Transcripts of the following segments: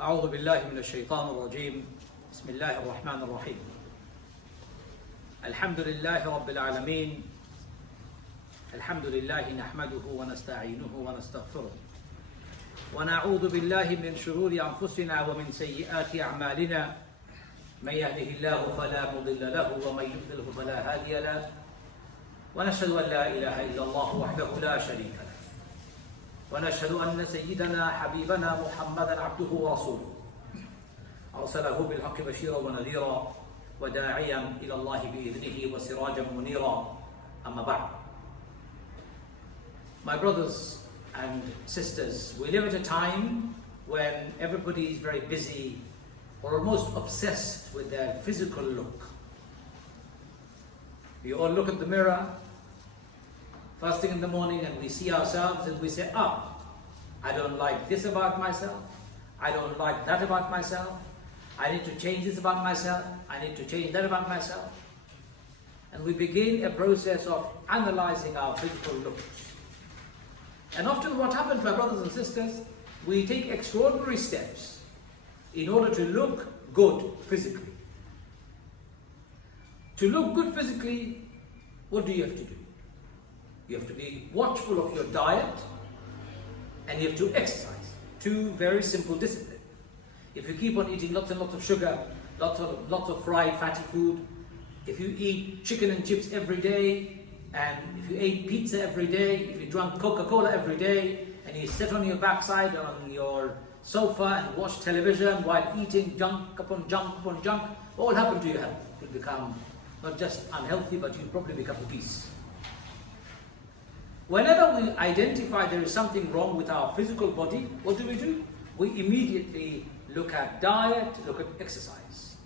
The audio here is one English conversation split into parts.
أعوذ بالله من الشيطان الرجيم بسم الله الرحمن الرحيم الحمد لله رب العالمين الحمد لله نحمده ونستعينه ونستغفره ونعوذ بالله من شرور أنفسنا ومن سيئات أعمالنا من يهده الله فلا مضل له ومن يضلل فلا هادي له ونشهد أن لا إله إلا الله وحده لا شريك له ونشهد أن سيدنا حبيبنا محمدا عبده ورسوله أرسله بالحق بشيرا ونذيرا وداعيا إلى الله بإذنه وسراجا منيرا أما بعد. My brothers and sisters, we live at a time when everybody is very busy or almost obsessed with their physical look. We all look at the mirror first thing in the morning and we see ourselves and we say, I don't like this about myself, I don't like that about myself, I need to change this about myself, I need to change that about myself. And we begin a process of analyzing our physical looks. And often what happens, my brothers and sisters, we take extraordinary steps in order to look good physically. To look good physically, what do you have to do? You have to be watchful of your diet and you have to exercise. Two very simple disciplines. If you keep on eating lots and lots of sugar, lots of fried fatty food, if you eat chicken and chips every day, and if you ate pizza every day, if you drank Coca-Cola every day, and you sit on your backside on your sofa and watch television while eating junk upon junk upon junk, what will happen to your health? You'll become not just unhealthy, but you'll probably become obese. Whenever we identify there is something wrong with our physical body, what do? We immediately look at diet, look at exercise.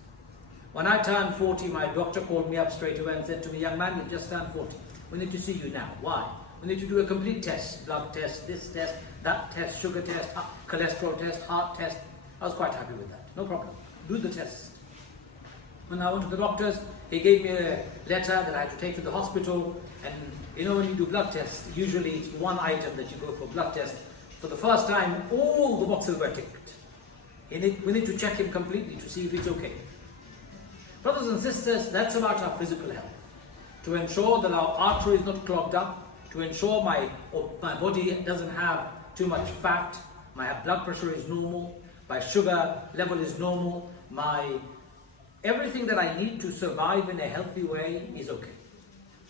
When I turned 40, my doctor called me up straight away and said to me, young man, you just turned 40. We need to see you now. Why? We need to do a complete test, blood test, this test, that test, sugar test, cholesterol test, heart test. I was quite happy with that. No problem. Do the test. When I went to the doctors, he gave me a letter that I had to take to the hospital. And you know, when you do blood tests, usually it's one item that you go for blood test. For the first time, all the boxes were ticked. We need to check him completely to see if it's okay. Brothers and sisters, that's about our physical health. To ensure that our artery is not clogged up, to ensure my body doesn't have too much fat, my blood pressure is normal, my sugar level is normal, everything that I need to survive in a healthy way is okay.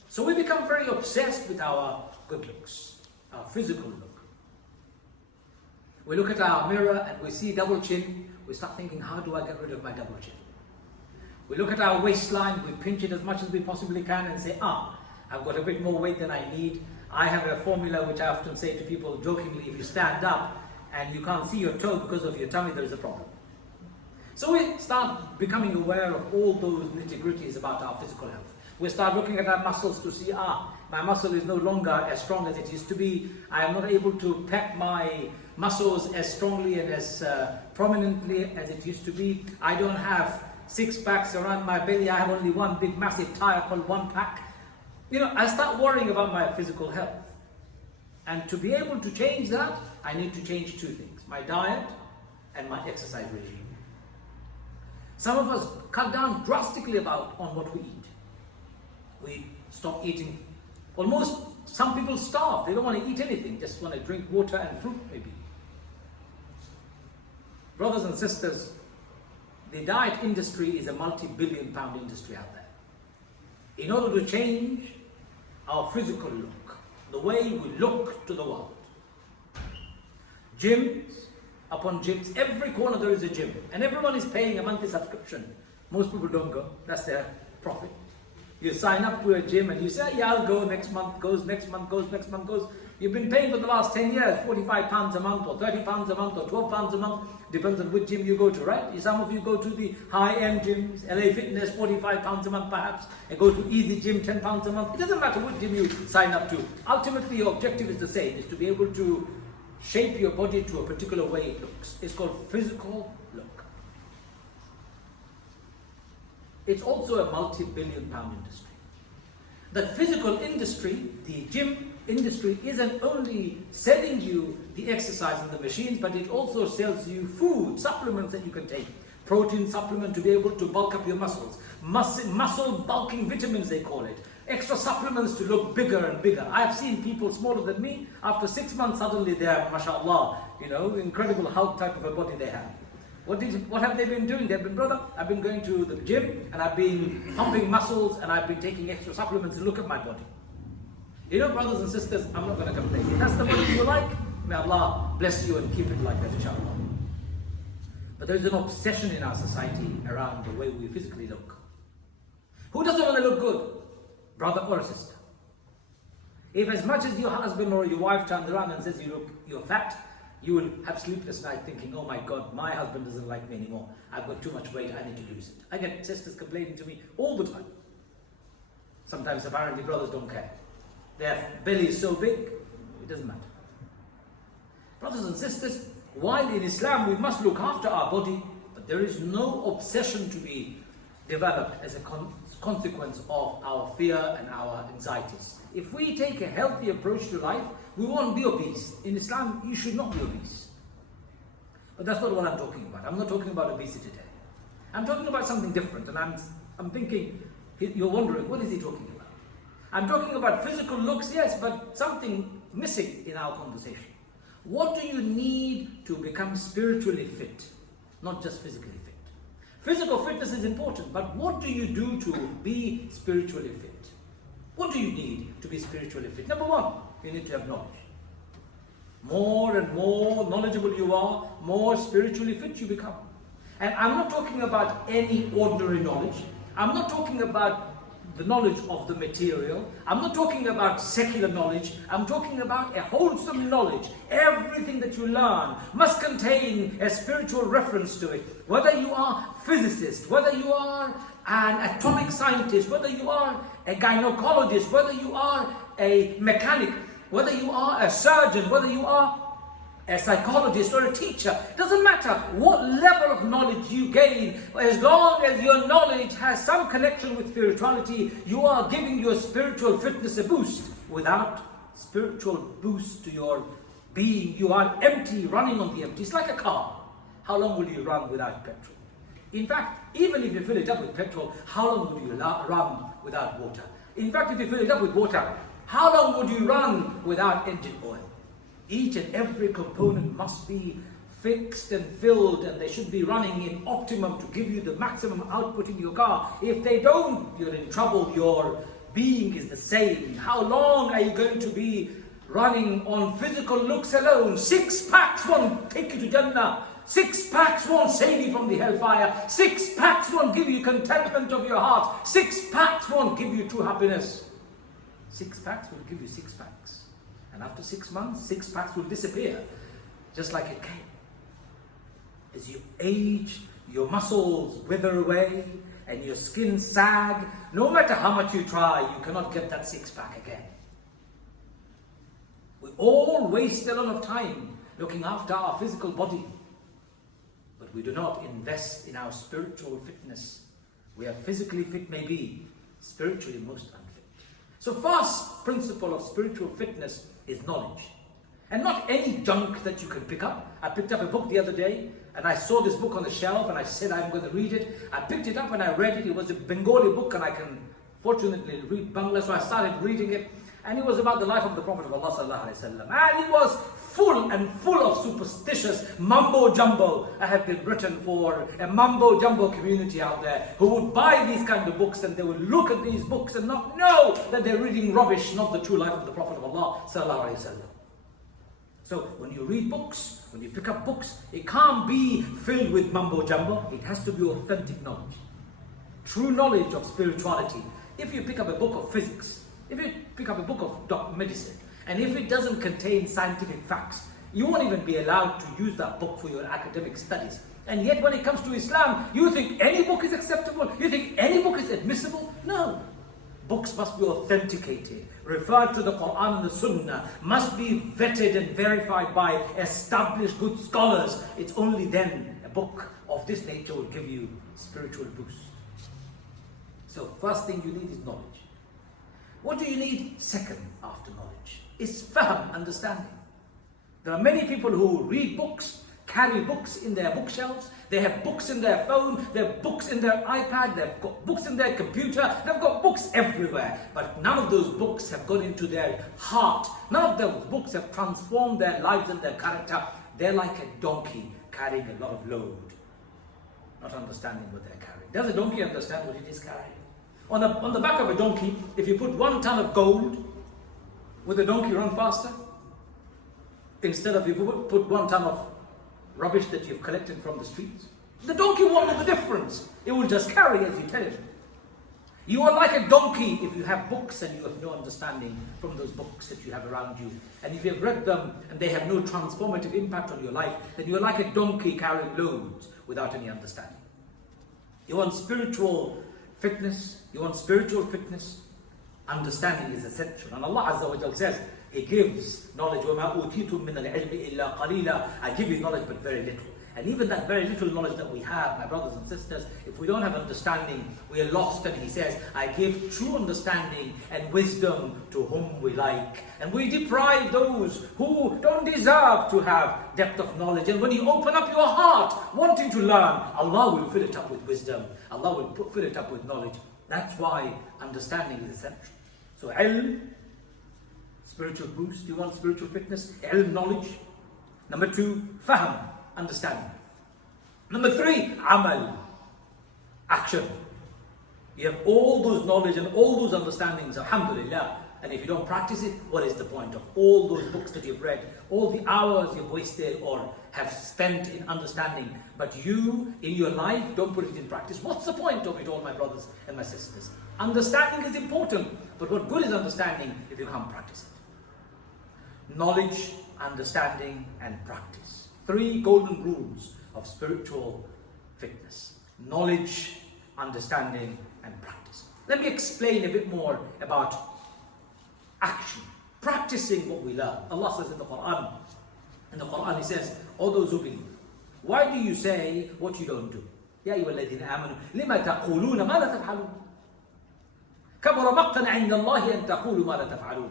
So we become very obsessed with our good looks, our physical look. We look at our mirror and we see double chin, we start thinking, how do I get rid of my double chin? We look at our waistline, we pinch it as much as we possibly can and say, I've got a bit more weight than I need. I have a formula which I often say to people jokingly, if you stand up and you can't see your toe because of your tummy, there is a problem. So we start becoming aware of all those nitty-gritties about our physical health. We start looking at our muscles to see, my muscle is no longer as strong as it used to be. I am not able to pack my muscles as strongly and as prominently as it used to be. I don't have 6 packs around my belly. I have only one big massive tire called one pack. I start worrying about my physical health. And to be able to change that, I need to change 2 things. My diet and my exercise regime. Some of us cut down drastically on what we eat. We stop eating. Some people starve. They don't want to eat anything, just want to drink water and fruit maybe. Brothers and sisters, the diet industry is a multi-billion pound industry out there. In order to change our physical look, the way we look to the world, gyms upon gyms, every corner there is a gym, and everyone is paying a monthly subscription. Most people don't go, that's their profit. You sign up to a gym and you say, I'll go, next month goes, next month goes, next month goes. You've been paying for the last 10 years, £45 a month or £30 a month or £12 a month, depends on which gym you go to, right? Some of you go to the high-end gyms, LA Fitness, £45 a month perhaps, and go to Easy Gym, £10 a month. It doesn't matter which gym you sign up to. Ultimately, your objective is the same, is to be able to shape your body to a particular way it looks. It's called physical look. It's also a multi-billion pound industry. The physical industry, the gym, industry isn't only selling you the exercise and the machines, but it also sells you food, supplements that you can take. Protein supplement to be able to bulk up your muscles. Muscle bulking vitamins, they call it. Extra supplements to look bigger and bigger. I've seen people smaller than me, after 6 months suddenly they're, mashallah, incredible Hulk type of a body they have. What have they been doing? They've been, brother, I've been going to the gym and I've been pumping muscles and I've been taking extra supplements and look at my body. Brothers and sisters, I'm not going to complain. If that's the body you like, may Allah bless you and keep it like that, inshallah. But there's an obsession in our society around the way we physically look. Who doesn't want to look good? Brother or sister. If as much as your husband or your wife turns around and says you're fat, you will have sleepless nights thinking, oh my God, my husband doesn't like me anymore. I've got too much weight, I need to lose it. I get sisters complaining to me all the time. Sometimes apparently brothers don't care. Their belly is so big, it doesn't matter. Brothers and sisters, while in Islam we must look after our body, but there is no obsession to be developed as a consequence of our fear and our anxieties. If we take a healthy approach to life, we won't be obese. In Islam, you should not be obese. But that's not what I'm talking about. I'm not talking about obesity today. I'm talking about something different, and I'm thinking, you're wondering, what is he talking about? I'm talking about physical looks, yes, but something missing in our conversation. What do you need to become spiritually fit, not just physically fit? Physical fitness is important, but what do you do to be spiritually fit? What do you need to be spiritually fit? Number one, you need to have knowledge. More and more knowledgeable you are, more spiritually fit you become. And I'm not talking about any ordinary knowledge. I'm not talking about the knowledge of the material. I'm not talking about secular knowledge. I'm talking about a wholesome knowledge. Everything that you learn must contain a spiritual reference to it. Whether you are a physicist, whether you are an atomic scientist, whether you are a gynecologist, whether you are a mechanic, whether you are a surgeon, whether you are a psychologist or a teacher, doesn't matter what level of knowledge you gain, as long as your knowledge has some connection with spirituality, you are giving your spiritual fitness a boost. Without spiritual boost to your being, you are empty, running on the empty. It's like a car. How long will you run without petrol? In fact, even if you fill it up with petrol, how long would you run without water? In fact, if you fill it up with water, how long would you run without engine oil? Each and every component must be fixed and filled, and they should be running in optimum to give you the maximum output in your car. If they don't, you're in trouble. Your being is the same. How long are you going to be running on physical looks alone? 6 packs won't take you to Jannah. 6 packs won't save you from the hellfire. 6 packs won't give you contentment of your heart. 6 packs won't give you true happiness. 6 packs will give you 6 packs. And after 6 months, 6 packs will disappear, just like it came. As you age, your muscles wither away and your skin sag. No matter how much you try, you cannot get that 6-pack again. We all waste a lot of time looking after our physical body, but we do not invest in our spiritual fitness. We are physically fit, maybe, spiritually most unfit. So first principle of spiritual fitness is knowledge. And not any junk that you can pick up. I picked up a book the other day and I saw this book on the shelf and I said I'm going to read it. I picked it up and I read it. It was a Bengali book and I can fortunately read Bangla, so I started reading it. And it was about the life of the Prophet of Allah sallallahu alaihi wasallam. And it was full of superstitious mumbo jumbo. I have been written for a mumbo jumbo community out there who would buy these kind of books and they would look at these books and not know that they're reading rubbish, not the true life of the Prophet of Allah sallallahu alaihi wasallam. So when you read books, when you pick up books, it can't be filled with mumbo jumbo. It has to be authentic knowledge, true knowledge of spirituality. If you pick up a book of physics, if you pick up a book of medicine, and if it doesn't contain scientific facts, you won't even be allowed to use that book for your academic studies. And yet when it comes to Islam, you think any book is acceptable? You think any book is admissible? No. Books must be authenticated, referred to the Quran and the Sunnah, must be vetted and verified by established good scholars. It's only then a book of this nature will give you spiritual boost. So first thing you need is knowledge. What do you need second after knowledge? is fahm, understanding. There are many people who read books, carry books in their bookshelves, they have books in their phone, they have books in their iPad, they've got books in their computer, they've got books everywhere. But none of those books have gone into their heart. None of those books have transformed their lives and their character. They're like a donkey carrying a lot of load, not understanding what they're carrying. Does a donkey understand what it is carrying? On the back of a donkey, if you put 1 ton of gold, would the donkey run faster? Instead of if you put 1 ton of rubbish that you've collected from the streets. The donkey won't know the difference. It will just carry as you tell it. You are like a donkey if you have books and you have no understanding from those books that you have around you. And if you have read them and they have no transformative impact on your life, then you are like a donkey carrying loads without any understanding. You want spiritual fitness? Understanding is essential. And Allah Azza wa Jal says, He gives knowledge. وَمَا أُوتِيتُم مِّنَ الْعِلْمِ إِلَّا قَلِيلًا. I give you knowledge but very little. And even that very little knowledge that we have, my brothers and sisters, if we don't have understanding, we are lost. And He says, I give true understanding and wisdom to whom we like. And we deprive those who don't deserve to have depth of knowledge. And when you open up your heart, wanting to learn, Allah will fill it up with wisdom. Allah will fill it up with knowledge. That's why understanding is essential. So ilm, spiritual boost. You want spiritual fitness? Ilm, knowledge. Number 2, fahm, understanding. Number 3, amal, action. You have all those knowledge and all those understandings, alhamdulillah. And if you don't practice it, what is the point of all those books that you've read, all the hours you've wasted or have spent in understanding, but you, in your life, don't put it in practice? What's the point of it all, my brothers and my sisters? Understanding is important, but what good is understanding if you can't practice it? Knowledge, understanding, and practice. 3 golden rules of spiritual fitness. Knowledge, understanding, and practice. Let me explain a bit more about action, practicing what we learn. Allah says in the Quran, He says, all those who believe, why do you say what you don't do? يا أيها الذين آمنوا لما تقولون ما لا تفعلون كبر مقتا عند الله أن تقولوا ما لا تفعلون.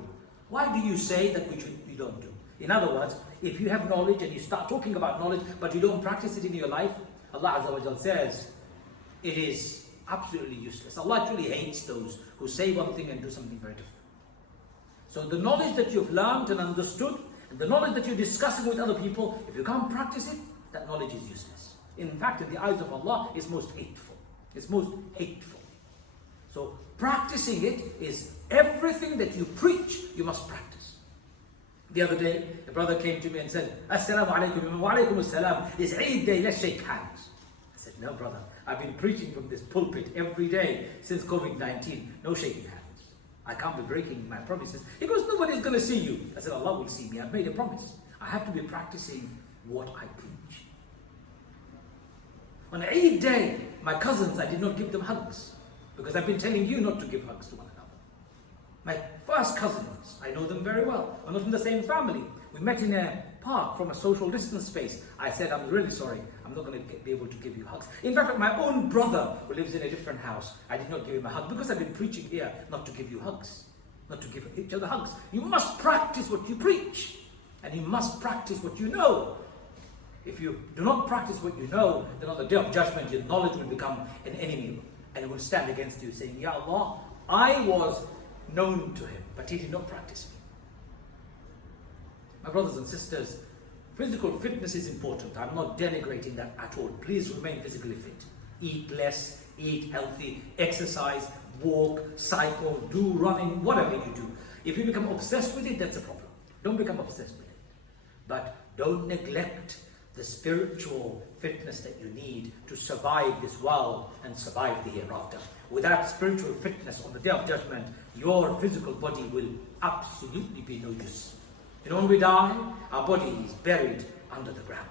Why do you say that you don't do? In other words, if you have knowledge and you start talking about knowledge but you don't practice it in your life, Allah Azza wa Jal says it is absolutely useless. Allah truly hates those who say one thing and do something very different. So the knowledge that you've learned and understood, and the knowledge that you're discussing with other people, if you can't practice it, that knowledge is useless. In fact, in the eyes of Allah, it's most hateful. It's most hateful. So practicing it is everything that you preach, you must practice. The other day, a brother came to me and said, Assalamu alaikum, wa alaikum assalam, it's Eid day, let's shake hands. I said, no brother, I've been preaching from this pulpit every day since COVID-19, no shaking hands. I can't be breaking my promises. He goes, nobody's going to see you. I said, Allah will see me. I've made a promise. I have to be practicing what I preach. On Eid day, my cousins, I did not give them hugs because I've been telling you not to give hugs to one another. My first cousins, I know them very well. We're not in the same family. We met in a park from a social distance space. I said, I'm really sorry. I'm not going to be able to give you hugs. In fact, my own brother who lives in a different house, I did not give him a hug because I've been preaching here not to give you hugs, not to give each other hugs. You must practice what you preach, and you must practice what you know. If you do not practice what you know, then on the day of judgment, your knowledge will become an enemy, and it will stand against you, saying, Ya Allah, I was known to him, but he did not practice me. My brothers and sisters, physical fitness is important. I'm not denigrating that at all. Please remain physically fit. Eat less, eat healthy, exercise, walk, cycle, do running, whatever you do. If you become obsessed with it, that's a problem. Don't become obsessed with it. But don't neglect the spiritual fitness that you need to survive this world and survive the hereafter. Without spiritual fitness on the day of judgment, your physical body will absolutely be no use. You know, when we die, our body is buried under the ground.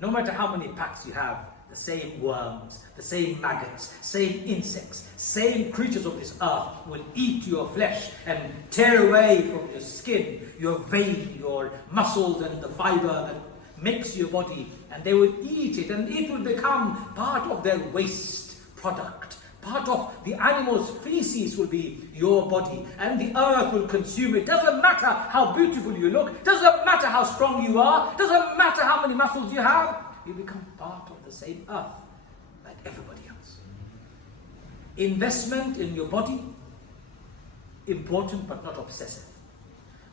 No matter how many packs you have, the same worms, the same maggots, same insects, same creatures of this earth will eat your flesh and tear away from your skin, your vein, your muscles and the fiber that makes your body, and they will eat it, and it will become part of their waste product, part of the animal's feces will be your body, and the earth will consume it. Doesn't matter how beautiful you look, doesn't matter how strong you are, doesn't matter how many muscles you have, you become part of the same earth like everybody else. Investment in your body, important but not obsessive.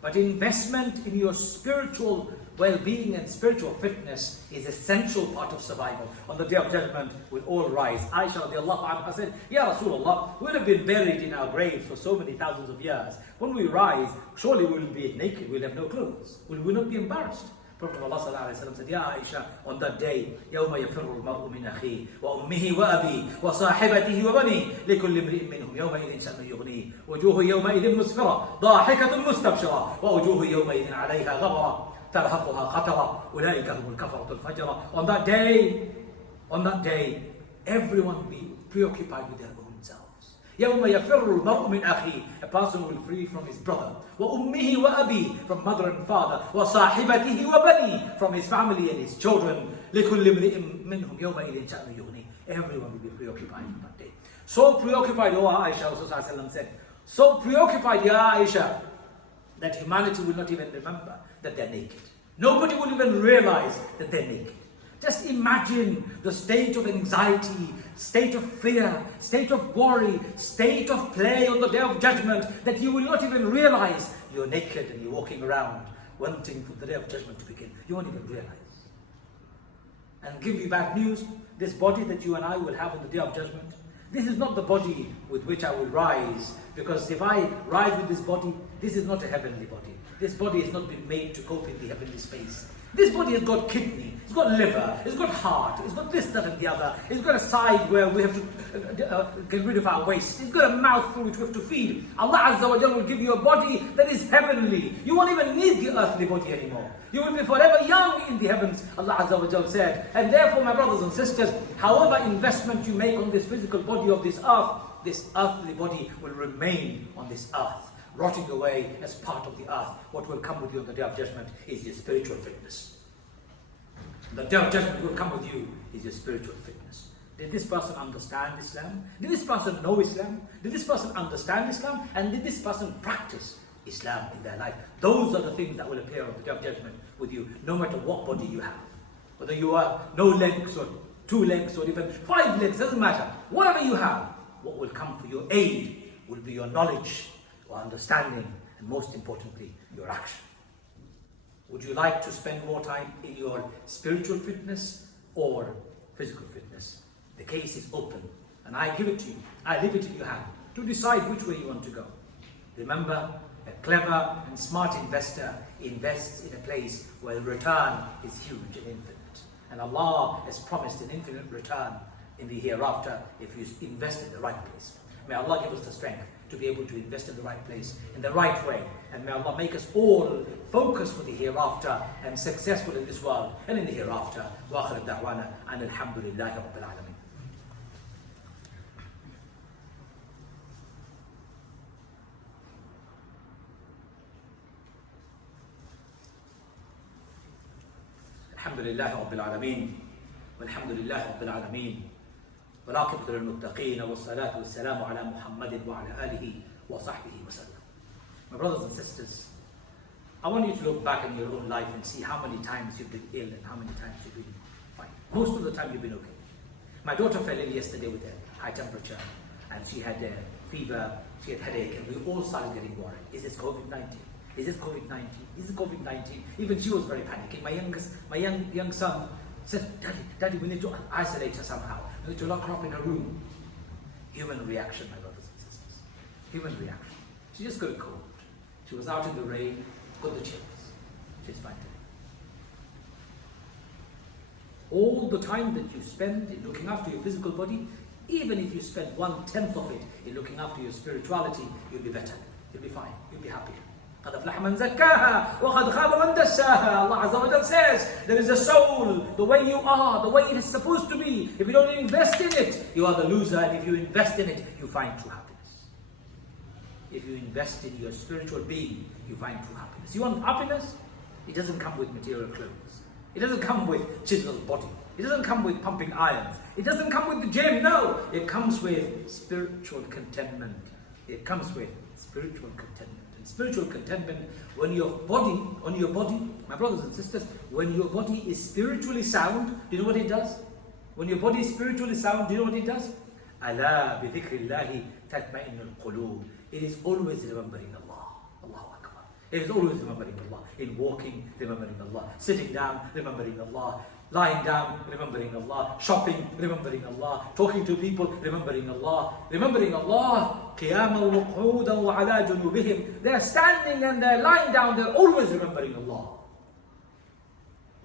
But investment in your spiritual well-being and spiritual fitness is essential part of survival. On the Day of Judgment, we'll all rise. Aisha radiallahu anha said, Ya Rasulullah, we'll have been buried in our graves for so many thousands of years. When we rise, surely we'll be naked, we'll have no clothes. Will we not be embarrassed? Prophet of Allah sallallahu alayhi wa sallam said, Ya Aisha, on that day, يَوْمَ يَفِرُّ الْمَرْءُ مِنْ أَخِيهِ وَأُمِّهِ وَأَبِيهِ وَصَاحِبَتِهِ وَبَنِيهِ لِكُلِّ امْرِئٍ مِّنْهُمْ يَوْمَئِذٍ شَأْنٌ يُغْنِيهِ وُجُوهٌ يَوْمَئِذٍ مُسْفِرَةٌ ضَاحِكَةٌ مُسْتَبْشِرَةٌ وَوُجُوهٌ يَوْمَئِذٍ عَلَيْهَا غَبَرَةٌ تَرْهَقُهَا قَتَرَةٌ أُولَئِكَ هُمُ الْكَفَرَةُ الْفَجَرَةُ. On that day, everyone will be preoccupied with their own selves. يَوْمَ يَفِرُّ الْمَرْءُ مِنْ أَخِيهِ. A person will flee from his brother. وَأُمِّهِ وَأَبِيهِ. From mother and father. وَصَاحِبَتِهِ وَبَنِيهِ. From his family and his children. لِكُلِّ امْرِئٍ مِّنْهُمْ يَوْمَئِذٍ شَأْنٌ يُغْنِيهِ. Everyone will be preoccupied on that day. So preoccupied, Aisha, Rasulullah said, so preoccupied, Ya Aisha, that humanity will not even remember that they're naked. Nobody will even realize that they're naked. Just imagine the state of anxiety, state of fear, state of worry, state of play on the Day of Judgment, that you will not even realize you're naked and you're walking around wanting for the Day of Judgment to begin. You won't even realize. And give you bad news, this body that you and I will have on the Day of Judgment, this is not the body with which I will rise, because if I rise with this body, this is not a heavenly body. This body has not been made to cope in the heavenly space. This body has got kidney, it's got liver, it's got heart, it's got this, that and the other. It's got a side where we have to get rid of our waste. It's got a mouth through which we have to feed. Allah Azza wa Jalla will give you a body that is heavenly. You won't even need the earthly body anymore. You will be forever young in the heavens, Allah Azza wa Jalla said. And therefore, my brothers and sisters, however investment you make on this physical body of this earthly body will remain on this earth, rotting away as part of the earth. What will come with you on the Day of Judgment is your spiritual fitness. The Day of Judgment will come with you is your spiritual fitness. Did this person understand Islam? Did this person know Islam? Did this person understand Islam? And did this person practice Islam in their life? Those are the things that will appear on the Day of Judgment with you, no matter what body you have. Whether you have no legs or 2 legs or even 5 legs, doesn't matter. Whatever you have, what will come for your aid will be your knowledge, your understanding, and most importantly, your action. Would you like to spend more time in your spiritual fitness or physical fitness? The case is open, and I give it to you. I leave it in your hand to decide which way you want to go. Remember, a clever and smart investor invests in a place where the return is huge and infinite. And Allah has promised an infinite return in the hereafter if you invest in the right place. May Allah give us the strength to be able to invest in the right place, in the right way. And may Allah make us all focus for the hereafter and successful in this world and in the hereafter. Wa akhir da'wana and alhamdulillahi rabbil alamin. Alhamdulillahi rabbil alamin. Walhamdulillahi rabbil alamin. والعاقبة للمتقين والصلاة والسلام على محمد وعلى آله وصحبه وسلم. My brothers and sisters, I want you to look back in your own life and see how many times you've been ill and how many times you've been fine. Most of the time you've been okay. My daughter fell ill yesterday with a high temperature and she had a fever, she had headache, and we all started getting worried. Is this COVID-19? Is this COVID-19? Is it COVID-19? Even she was very panicking. My young son said, Daddy, we need to isolate her somehow. We need to lock her up in a room. Human reaction, my brothers and sisters. Human reaction. She just got a cold. She was out in the rain, got the chills. She's fine today. All the time that you spend in looking after your physical body, even if you spend 1/10 of it in looking after your spirituality, you'll be better. You'll be fine. You'll be happier. قَدْ أَفْلَحَ مَنْ زَكَّاهَا وَقَدْ خَابَ مَنْ دَسَّاهَا. Allah Azza wa Jalla says, there is a soul, the way you are, the way it is supposed to be. If you don't invest in it, you are the loser. And if you invest in it, you find true happiness. If you invest in your spiritual being, you find true happiness. You want happiness? It doesn't come with material clothes. It doesn't come with chiseled body. It doesn't come with pumping irons. It doesn't come with the gym. No, it comes with spiritual contentment. It comes with spiritual contentment. And spiritual contentment, when your body, my brothers and sisters, when your body is spiritually sound, do you know what it does? When your body is spiritually sound, do you know what it does? Ala bi dhikrillahi tatma'innul qulub. It is always remembering Allah. Allahu Akbar. It is always remembering Allah. In walking, remembering Allah. Sitting down, remembering Allah. Lying down, remembering Allah. Shopping, remembering Allah. Talking to people, remembering Allah. Remembering Allah. قِيَامًا وَقُعُودًا وَعَلَى جُنُوبِهِمْ. They're standing and they're lying down. They're always remembering Allah.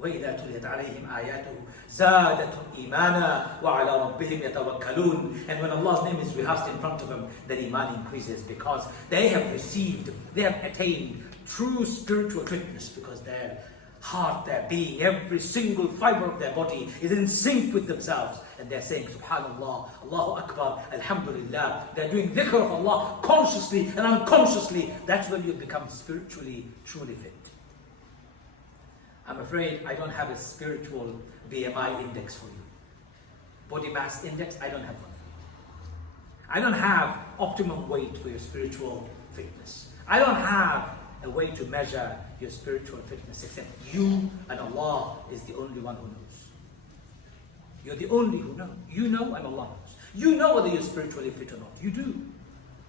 وَإِذَا تُلِيَتْ عَلَيْهِمْ آيَاتُهُ زَادَتْهُمْ إِيمَانًا وَعَلَى رَبِّهِمْ يَتَوَكَّلُونَ. And when Allah's name is rehearsed in front of them, their iman increases because they have received, they have attained true spiritual fitness, because their heart, their being, every single fiber of their body is in sync with themselves. And they're saying, Subhanallah, Allahu Akbar, Alhamdulillah. They're doing dhikr of Allah consciously and unconsciously. That's when you become spiritually, truly fit. I'm afraid I don't have a spiritual BMI index for you. Body mass index, I don't have one for you. I don't have optimum weight for your spiritual fitness. I don't have a way to measure your spiritual fitness except you, and Allah is the only one who knows. You're the only who knows. You know and Allah knows. You know whether you're spiritually fit or not. You do.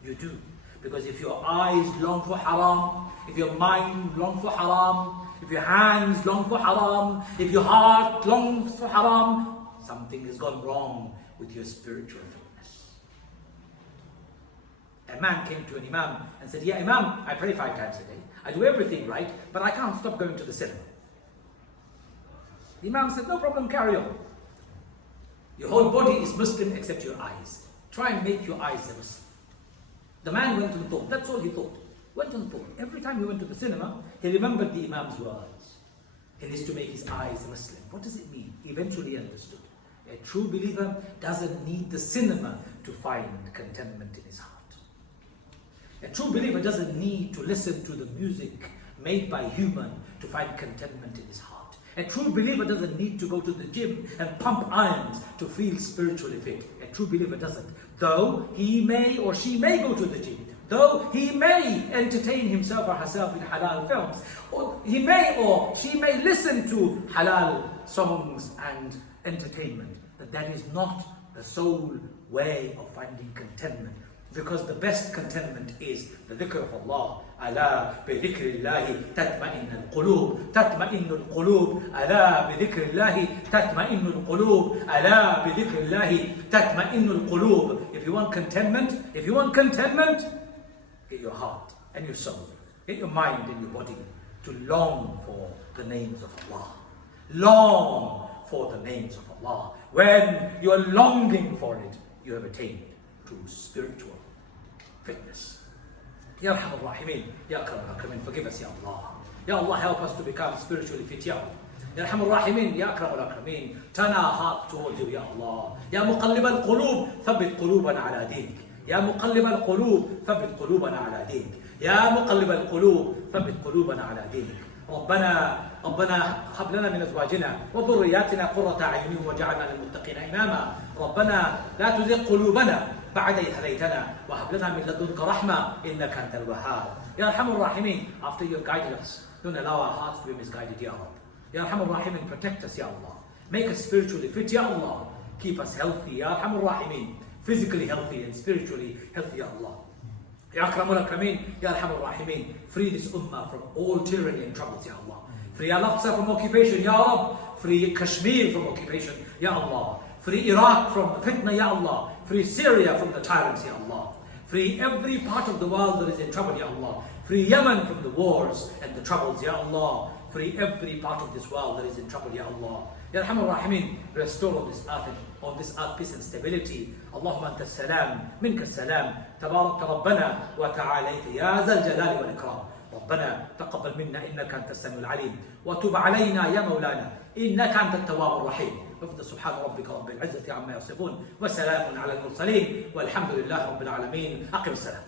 You do. Because if your eyes long for haram, if your mind longs for haram, if your hands long for haram, if your heart longs for haram, something has gone wrong with your spiritual fitness. A man came to an Imam and said, "Yeah, Imam, I pray 5 times a day. I do everything right, but I can't stop going to the cinema." The Imam said, "No problem, carry on. Your whole body is Muslim except your eyes. Try and make your eyes a Muslim." The man went and thought. That's all he thought. Went and thought. Every time he went to the cinema, he remembered the Imam's words. He needs to make his eyes Muslim. What does it mean? Eventually he understood. A true believer doesn't need the cinema to find contentment in his heart. A true believer doesn't need to listen to the music made by human to find contentment in his heart. A true believer doesn't need to go to the gym and pump irons to feel spiritually fit. A true believer doesn't. Though he may or she may go to the gym, though he may entertain himself or herself in halal films, or he may or she may listen to halal songs and entertainment, that is not the sole way of finding contentment. Because the best contentment is the dhikr of Allah. Ala bi dhikrillahi tatma'innul qulub. Tatma'innul qulub. Ala bi dhikrillahi tatma'innul qulub. Ala bi dhikrillahi tatma'innul qulub. If you want contentment, get your heart and your soul, get your mind and your body to long for the names of Allah. Long for the names of Allah. When you are longing for it, you have attained to spiritual fitness. Ya Arhamar Rahimin, Ya Akram al-Akramin, forgive us, Ya Allah. Ya Allah, help us to become spiritually fit, Ya Allah. Ya Arhamar Rahimin, Ya Akram al-Akramin, turn our heart towards you, Ya Allah. Ya Muqallib al-Qulub, thabbit qulubana ala dinik. Ya Muqallib al-Qulub, thabbit qulubana ala dinik. Ya Muqallib al-Qulub, thabbit qulubana ala dinik. ربنا هب لنا من ازواجنا وذرياتنا قرة اعين واجعلنا للمتقين اماما. ربنا لا تزغ قلوبنا بعد إذ هديتنا وهب لنا من لدنك رحمة إنك أنت الوهاب. يا أرحم الراحمين, after you have guided us, don't allow our hearts to be misguided, Ya Rabb. Ya Arhamar Rahimin, protect us, Ya Allah. Make us spiritually fit, Ya Allah. Keep us healthy, Ya Arhamar Rahimin. Physically healthy and spiritually healthy, Ya Allah. Ya Akram al-Akramin, Ya Arhamar Rahimin. Free this ummah from all tyranny and troubles, Ya Allah. Free Al-Aqsa from occupation, Ya Rabb. Free Kashmir from occupation, Ya Allah. Free Iraq from the fitna, Ya Allah. Free Syria from the tyrants, Ya Allah. Free every part of the world that is in trouble, Ya Allah. Free Yemen from the wars and the troubles, Ya Allah. Free every part of this world that is in trouble, Ya Allah. Ya Arhamar Rahimin, restore on this earth peace and stability. Allahumma anta salam, minka salam, tabarakta rabbana wa ta'alayta ya zal jalali wal ikram. ربنا تقبل منا إنك أنت السميع العليم وتب علينا يا مولانا إنك أنت التواب الرحيم. وفد سبحان ربك رب العزة عما يصفون وسلام على المرسلين والحمد لله رب العالمين. أقم السلام.